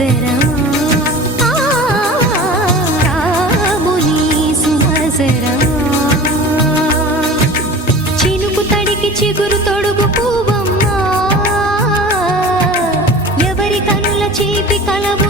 సుమసరా రాముని సుమసరా చినుకు తడికి చిగురు తొడుగు పువ్వమ్మ ఎవరి కనుల చేపి కలవు